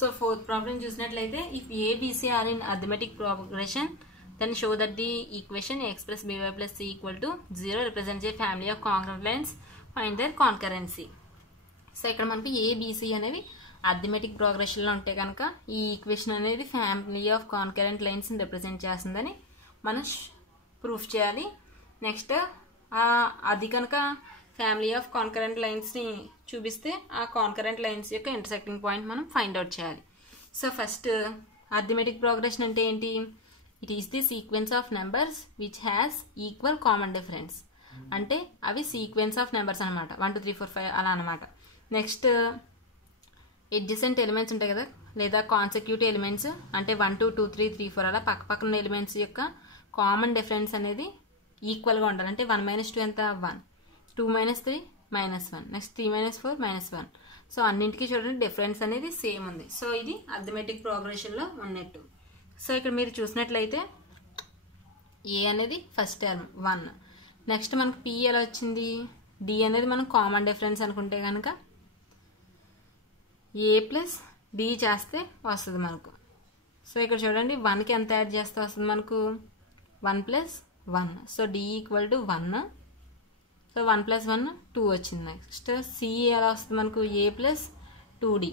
So fourth problem చూసినట్లయితే if ABC are in arithmetic progression then show that the equation x plus by plus c equal to 0 represents a family of congruent lines, find their concurrency. So ఇక్కడ మనకి ABC అనేవి arithmetic ప్రోగ్రెషన్లో ఉంటే కనుక ఈ equation అనేది family of concurrent లైన్స్ని represent చేస్తుందని మనం ప్రూఫ్ చేయాలి. నెక్స్ట్ అది కనుక ఫ్యామిలీ ఆఫ్ కాన్కరెంట్ లైన్స్ని చూపిస్తే ఆ కాన్కరెంట్ లైన్స్ యొక్క ఇంటర్సెక్టింగ్ పాయింట్ మనం ఫైండ్ అవుట్ చేయాలి. సో ఫస్ట్ అర్థమెటిక్ ప్రోగ్రెషన్ అంటే ఏంటి? It is the sequence of numbers which has equal common difference. అంటే అవి సీక్వెన్స్ ఆఫ్ నెంబర్స్ అనమాట, 1 2 3 4 5 అలా అనమాట. నెక్స్ట్ ఎడ్జసెంట్ ఎలిమెంట్స్ ఉంటాయి కదా, లేదా కాన్సెక్యూటివ్ ఎలిమెంట్స్ అంటే 1 2 2 3 3 4 అలా పక్క పక్కన ఎలిమెంట్స్ యొక్క కామన్ డిఫరెన్స్ అనేది ఈక్వల్గా ఉండాలి. అంటే 1 - 2 ఎంత? 1, 2 - 3 -1, నెక్స్ట్ 3 - 4 -1. సో అన్నింటికి చూడండి డిఫరెన్స్ అనేది సేమ్ ఉంది. సో ఇది అర్థమెటిక్ ప్రోగ్రెషన్లో ఉన్నట్టు. సో ఇక్కడ మీరు చూసినట్లయితే ఏ అనేది ఫస్ట్ టర్మ్ 1, నెక్స్ట్ మనకు పి ఎలా వచ్చింది? డి అనేది మనం కామన్ డిఫరెన్స్ అనుకుంటే కనుక ఏ ప్లస్ డి చేస్తే వస్తుంది మనకు. సో ఇక్కడ చూడండి 1కి ఎంత యాడ్ చేస్తే వస్తుంది మనకు? 1 + 1. So d equal to 1. So 1 + 1 2 వచ్చింది. నెక్స్ట్ సి ఎలా వస్తుంది మనకు? ఏ ప్లస్ 2d.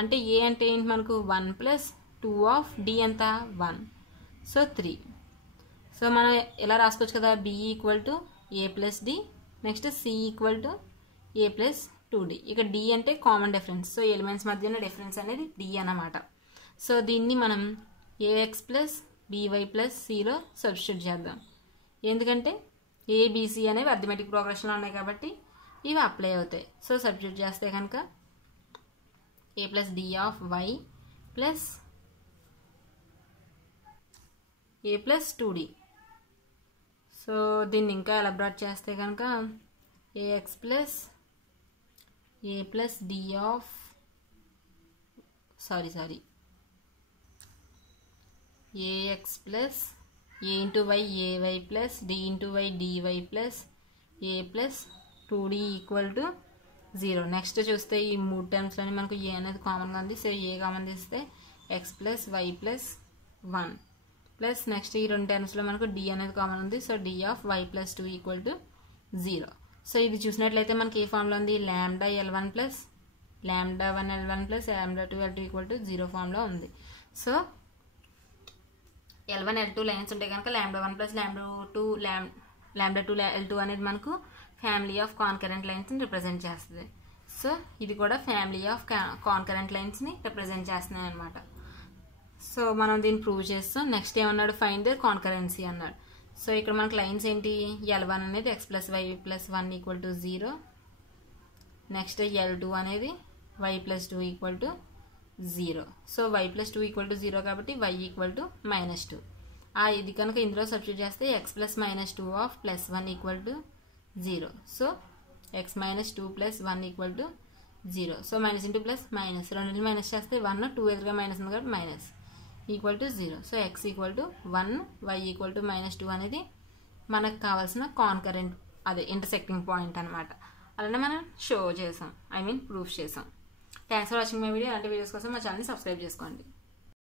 అంటే ఏ అంటే ఏంటి మనకు? 1 + 2 ఆఫ్ డి ఎంత? 1. సో 3. సో మనం ఎలా రాసుకోవచ్చు కదా, b equal to a plus d, next c equal to a plus 2d. ఇక డి అంటే కామన్ డిఫరెన్స్. సో ఎలిమెంట్స్ మధ్య ఉన్న డిఫరెన్స్ అనేది డి అన్నమాట. సో దీన్ని మనం ఏఎక్స్ ప్లస్ బీవై ప్లస్ సిలో సబ్స్టిట్యూట్ చేద్దాం. ఎందుకంటే ఏబిసి అనేవి అర్థమెటిక్ ప్రోగ్రెషన్లో ఉన్నాయి కాబట్టి ఇవి అప్లై అవుతాయి. సో సబ్స్టిట్యూట్ చేస్తే కనుక a plus d of y plus a plus 2d. So దీన్ని ఇంకా ఎలాబరేట్ చేస్తే కనుక a x plus a plus d of a x plus a into y a y plus d into y d y plus a plus 2d equal to 0. Next చూస్తే ఈ 3 టర్మ్స్లోని మనకు a అనేది కామన్గా ఉంది. సో ఏ కామన్ తీస్తే x plus y plus 1 plus next ఈ 2 టర్మ్స్లో మనకు డి అనేది కామన్ ఉంది. So d of y plus 2 equal to 0. So ఇది చూసినట్లయితే మనకి ఏ ఫామ్లో ఉంది? Lambda L1 plus lambda 1 L1 plus lambda 2 L2 equal to 0 ఫామ్లో ఉంది. సో L1 L2 లైన్స్ ఉంటే కనుక లాంబ్డా 1 ప్లస్ లాంబ్డా 2 L2 అనేది మనకు ఫ్యామిలీ ఆఫ్ కాన్కరెంట్ లైన్స్ని రిప్రజెంట్ చేస్తుంది. సో ఇది కూడా ఫ్యామిలీ ఆఫ్ కాన్కరెంట్ లైన్స్ని రిప్రజెంట్ చేస్తున్నాయి అనమాట. సో మనం దీన్ని ప్రూవ్ చేస్తాం. నెక్స్ట్ ఏమన్నాడు? ఫైండ్ ద కాన్కరెన్సీ అన్నాడు. సో ఇక్కడ మనకు లైన్స్ ఏంటి? L1 అనేది x plus y plus 1 equal to 0, next L2 అనేది y plus 2 equal to 0. So y plus 2 equal to 0 కాబట్టి y ఈక్వల్ టు -2. ఇది కనుక ఇందులో సబ్స్టిట్యూట్ చేస్తే x plus -2 of plus 1 equal to 0. So x - 2 plus 1 equal to 0. So minus into plus minus, రెండింటిని minus చేస్తే 1, 2 ఎదురుగా minus ఉంది కాబట్టి minus equal to 0. So x equal to 1, y equal to -2 అనేది మనకు కావాల్సిన కాన్కరెంట్ అదే ఇంటర్సెక్టింగ్ పాయింట్ అనమాట. అలానే మనం షో చేసాం, ప్రూఫ్ చేసాం. Thanks for watching my video. అలాంటి వీడియోస్ కోసం మా ఛానల్ని సబ్స్క్రైబ్ చేసుకోండి.